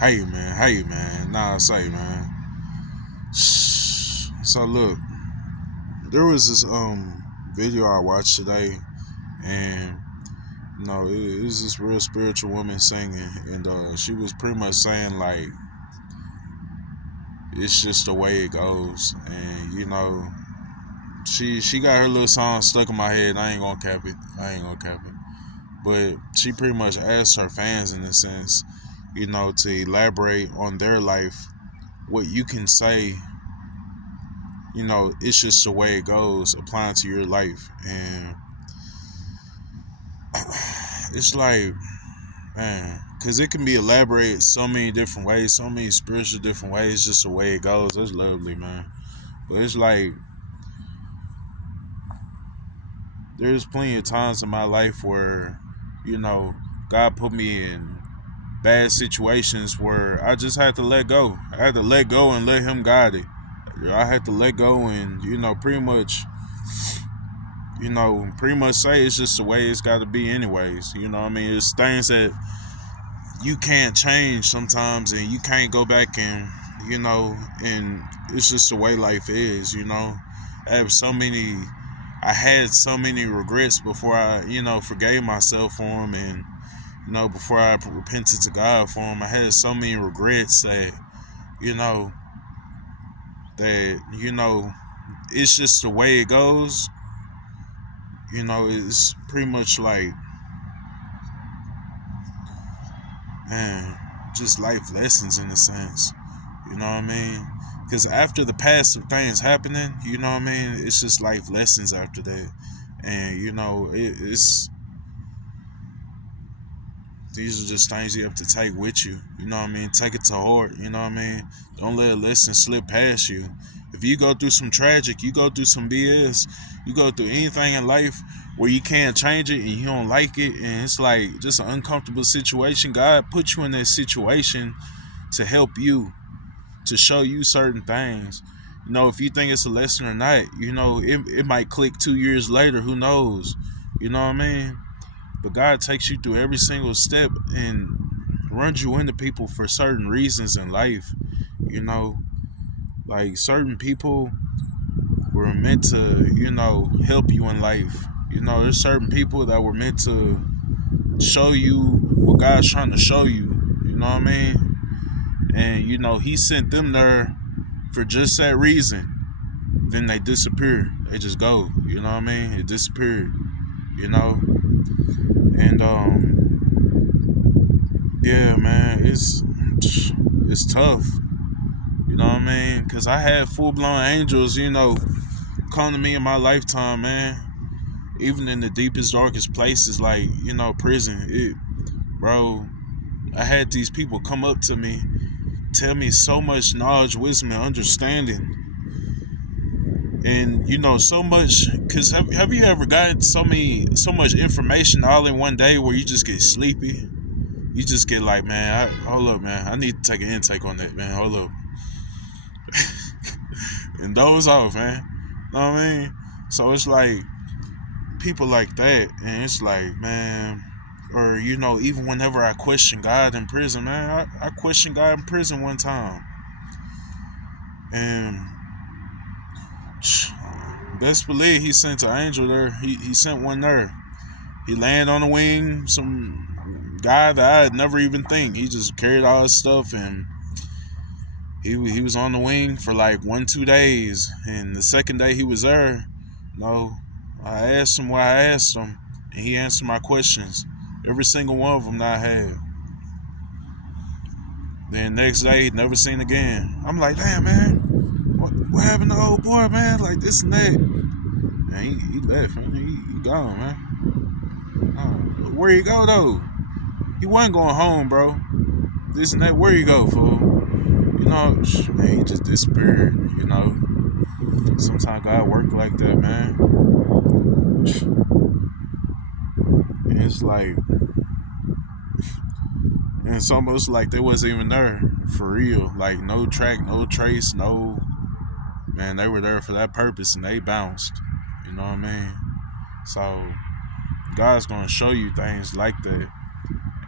Hey man, nah, say man. So look, there was this video I watched today, and it was this real spiritual woman singing, and she was pretty much saying like it's just the way it goes, and she got her little song stuck in my head. I ain't gonna cap it. But she pretty much asked her fans in a sense, to elaborate on their life, what you can say, it's just the way it goes applying to your life. And it's like, man, because it can be elaborated so many different ways, so many spiritual different ways, just the way it goes. That's lovely, man. But it's like, there's plenty of times in my life where, you know, God put me in bad situations where I just had to let go. I had to let go and let Him guide it. I had to let go and, pretty much say it's just the way it's got to be, anyways. You know what I mean? It's things that you can't change sometimes, and you can't go back and, and it's just the way life is. I have so many, I had so many regrets before I, forgave myself for them, and before I repented to God for them. I had so many regrets that, you know, it's just the way it goes. It's pretty much like, man, just life lessons in a sense. You know what I mean? Because after the past of things happening, you know what I mean? It's just life lessons after that. And, it's these are just things you have to take with you. You know what I mean? Take it to heart. You know what I mean? Don't let a lesson slip past you. If you go through some tragic, you go through some BS, you go through anything in life where you can't change it and you don't like it, and it's like just an uncomfortable situation, God put you in that situation to help you, to show you certain things. If you think it's a lesson or not, it might click 2 years later. Who knows? You know what I mean? But God takes you through every single step and runs you into people for certain reasons in life. You know, like certain people were meant to, help you in life. There's certain people that were meant to show you what God's trying to show you. You know what I mean? And, He sent them there for just that reason. Then they disappear. They just go. You know what I mean? It disappeared. You know? And yeah, man, it's tough. You know what I mean? Cause I had full blown angels, come to me in my lifetime, man. Even in the deepest, darkest places, like prison. Bro, I had these people come up to me, tell me so much knowledge, wisdom, and understanding, and so much. Cause have you ever gotten so much information all in one day where you just get sleepy? You just get like, man, hold up, man. I need to take an intake on that, man. Hold up. And doze off, man. You know what I mean? So it's like people like that, and it's like, man, or even whenever I question God in prison, man, I questioned God in prison one time, and best believe He sent an angel there. He sent one there. He landed on the wing, some guy that I had never even think. He just carried all his stuff, and he was on the wing for like 1-2 days. And the second day he was there, I asked him what I asked him, and he answered my questions, every single one of them that I had. Then next day, never seen again. I'm like, damn, man, what happened to old boy, man? Like this and that. And he left, man. He gone, man. Where you go though? He wasn't going home, bro. This and that. Where you go, fool? Man, he just disappeared. Sometimes God work like that, man. And it's like, and it's almost like they wasn't even there for real. Like no track, no trace, no. Man, they were there for that purpose and they bounced. You know what I mean? So God's gonna show you things like that,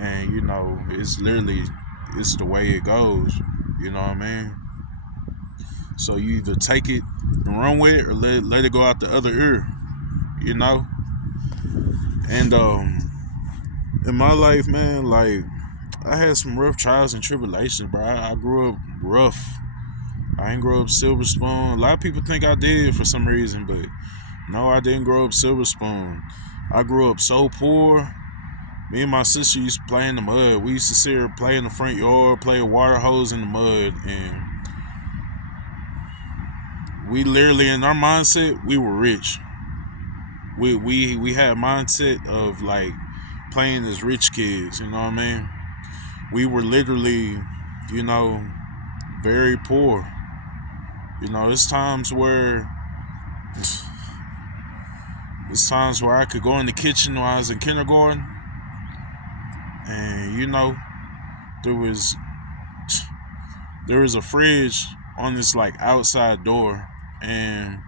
and it's literally it's the way it goes. You know what I mean? So you either take it and run with it, or let it go out the other ear. You know? And in my life, man, like I had some rough trials and tribulations, bro. I grew up rough. I ain't grow up silver spoon. A lot of people think I did for some reason, but no, I didn't grow up silver spoon. I grew up so poor. Me and my sister used to play in the mud. We used to sit here, play in the front yard, play a water hose in the mud, and we literally, in our mindset, we were rich. We had a mindset of like playing as rich kids. You know what I mean? We were literally, you know, very poor. You know, it's times where I could go in the kitchen when I was in kindergarten, and you know, there was there was a fridge on this like outside door, and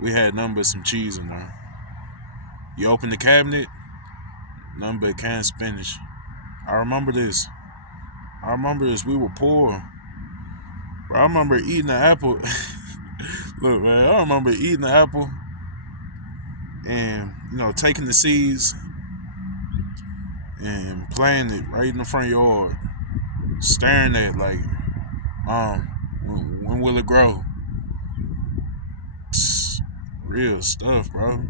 we had nothing but some cheese in there. You open the cabinet, nothing but canned spinach. I remember this. I remember this. We were poor. Bro, I remember eating an apple. Look, man, I remember eating an apple and, you know, taking the seeds and planting it right in the front yard, staring at it like, when will it grow? Real stuff, bro.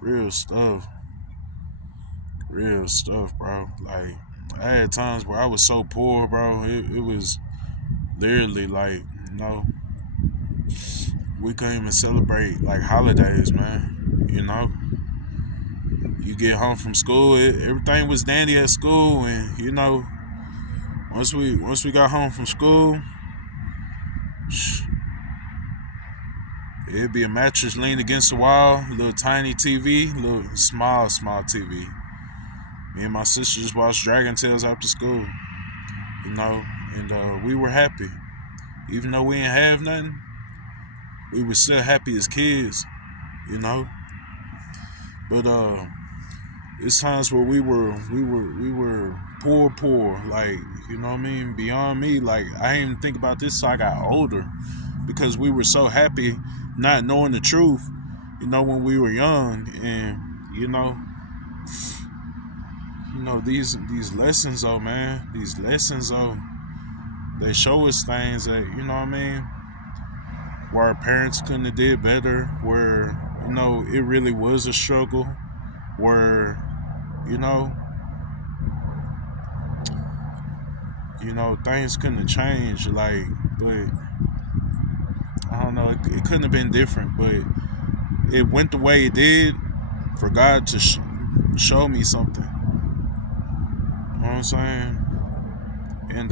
Real stuff. Real stuff, bro. Like, I had times where I was so poor, bro. It was literally like, you know, we couldn't even celebrate like holidays, man. You know, you get home from school, everything was dandy at school, and you know, once we got home from school, it'd be a mattress leaned against the wall, a little tiny TV, little small TV. Me and my sister just watched Dragon Tales after school, you know, and we were happy. Even though we didn't have nothing, we were still happy as kids, you know. But it's times where we were poor, like, you know what I mean, beyond me. Like, I didn't even think about this till I got older, because we were so happy not knowing the truth, you know, when we were young. And you know these lessons, though, man, these lessons, though, they show us things that, you know what I mean, where our parents couldn't have did better, where, you know, it really was a struggle, where, you know, things couldn't have changed, like, but I don't know, it couldn't have been different, but it went the way it did for God to show me something. You know what I'm saying? And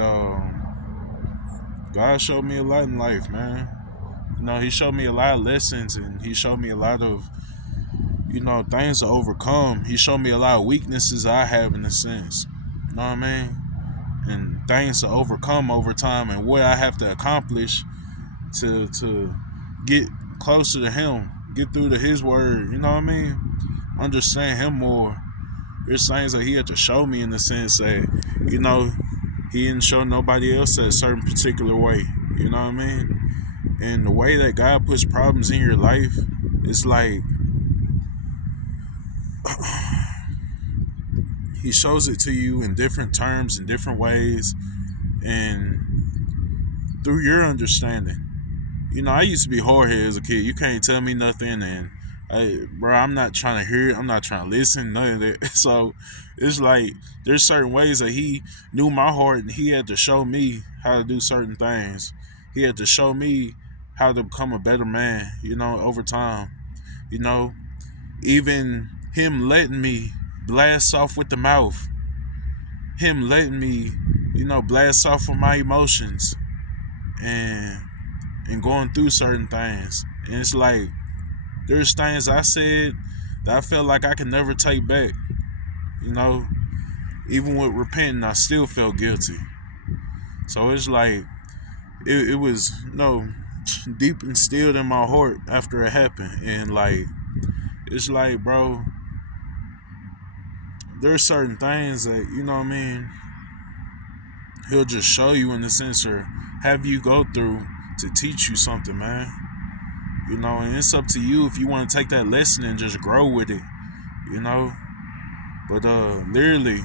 God showed me a lot in life, man. You know, He showed me a lot of lessons, and He showed me a lot of, you know, things to overcome. He showed me a lot of weaknesses I have, in a sense. You know what I mean? And things to overcome over time, and what I have to accomplish to get closer to Him, get through to His word. You know what I mean? Understand Him more. There's things that He had to show me, in the sense that, you know, He didn't show nobody else a certain particular way. You know what I mean? And the way that God puts problems in your life, it's like He shows it to you in different terms, in different ways, and through your understanding. You know, I used to be hard-headed as a kid. You can't tell me nothing, and I'm not trying to hear it. I'm not trying to listen, none of that. So it's like there's certain ways that He knew my heart, and He had to show me how to do certain things. He had to show me how to become a better man, you know, over time. You know, even Him letting me blast off with the mouth. Him letting me, you know, blast off with my emotions, and going through certain things. And it's like there's things I said that I felt like I could never take back. You know, even with repenting, I still felt guilty. So it's like it was, you know, deep instilled in my heart after it happened. And like, it's like, bro, there's certain things that, you know what I mean, He'll just show you in the sense or have you go through to teach you something, man. You know, and it's up to you if you want to take that lesson and just grow with it, you know. But literally,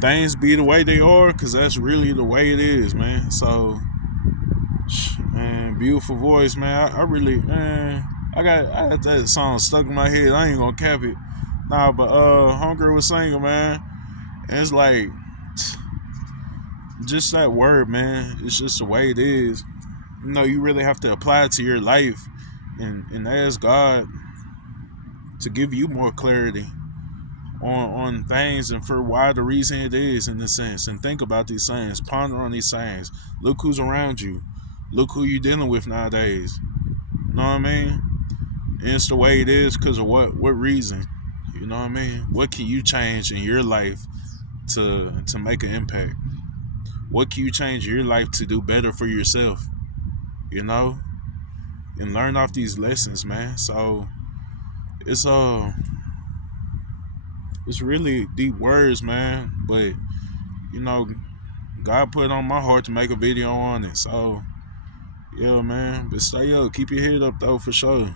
things be the way they are because that's really the way it is, man. So, man, beautiful voice, man. I really, man, I got that song stuck in my head. I ain't gonna cap it. Nah, but Hunger was singing, man. And it's like just that word, man. It's just the way it is. You know, you really have to apply it to your life and ask God to give you more clarity on things and for why the reason it is in a sense. And think about these things, ponder on these things. Look who's around you. Look who you dealing with nowadays. You know what I mean? And it's the way it is because of what reason? You know what I mean? What can you change in your life to make an impact? What can you change in your life to do better for yourself? You know? And learn off these lessons, man. So it's it's really deep words, man. But you know, God put it on my heart to make a video on it. So yeah, man. But stay up, keep your head up though for sure.